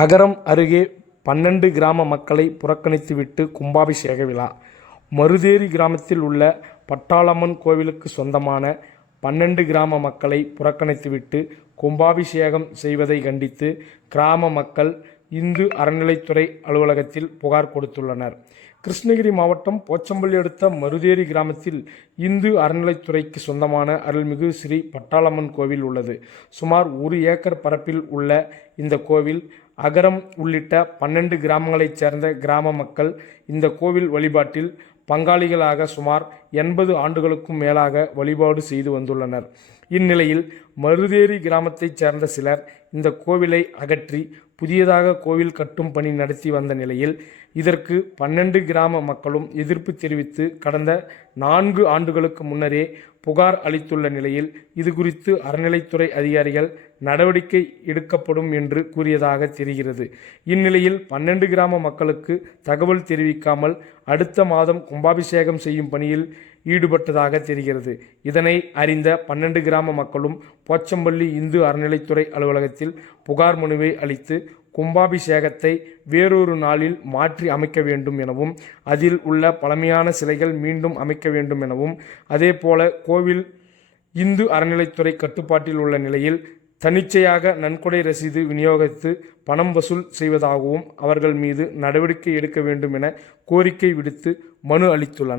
அகரம் அருகே 12 கிராம மக்களை புறக்கணித்துவிட்டு கும்பாபிஷேக விழா. மருதேரி கிராமத்தில் உள்ள பட்டாளம்மன் கோவிலுக்கு சொந்தமான 12 கிராம மக்களை புறக்கணித்துவிட்டு கும்பாபிஷேகம் செய்வதை கண்டித்து கிராம மக்கள் இந்து அறநிலைத்துறை அலுவலகத்தில் புகார் கொடுத்துள்ளனர். கிருஷ்ணகிரி மாவட்டம் போச்சம்பள்ளி அடுத்த மருதேரி கிராமத்தில் இந்து அறநிலைத்துறைக்கு சொந்தமான அருள்மிகு ஸ்ரீ பட்டாளம்மன் கோவில் உள்ளது. சுமார் 1 ஏக்கர் பரப்பில் உள்ள இந்த கோவில் அகரம் உள்ளிட்ட 12 கிராமங்களைச் சேர்ந்த கிராம மக்கள் இந்த கோவில் வழிபாட்டில் பங்காளிகளாக சுமார் 80 ஆண்டுகளுக்கும் மேலாக வழிபாடு செய்து வந்துள்ளனர். இந்நிலையில் மருதேரி கிராமத்தைச் சேர்ந்த சிலர் இந்த கோவிலை அகற்றி புதியதாக கோவில் கட்டும் பணி நடத்தி வந்த நிலையில் இதற்கு 12 கிராம மக்களும் எதிர்ப்பு தெரிவித்து கடந்த 4 ஆண்டுகளுக்கு முன்னரே புகார் அளித்துள்ள நிலையில் இது குறித்து அறநிலைத்துறை அதிகாரிகள் நடவடிக்கை எடுக்கப்படும் என்று கூறியதாக தெரிகிறது. இந்நிலையில் 12 கிராம மக்களுக்கு தகவல் தெரிவிக்காமல் அடுத்த மாதம் கும்பாபிஷேகம் செய்யும் பணியில் ஈடுபட்டதாக தெரிகிறது. இதனை அறிந்த 12 கிராம மக்களும் போச்சம்பள்ளி இந்து அறநிலைத்துறை அலுவலகத்தில் புகார் மனுவை அளித்து கும்பாபிஷேகத்தை வேறொரு நாளில் மாற்றி அமைக்க வேண்டும் எனவும் அதில் உள்ள பழமையான சிலைகள் மீண்டும் அமைக்க வேண்டும் எனவும் அதேபோல கோவில் இந்து அறநிலைத்துறை கட்டுப்பாட்டில் உள்ள நிலையில் தன்னிச்சையாக நன்கொடை ரசீது விநியோகித்து பணம் வசூல் செய்வதாகவும் அவர்கள் மீது நடவடிக்கை எடுக்க வேண்டும் என கோரிக்கை விடுத்து மனு அளித்துள்ளனர்.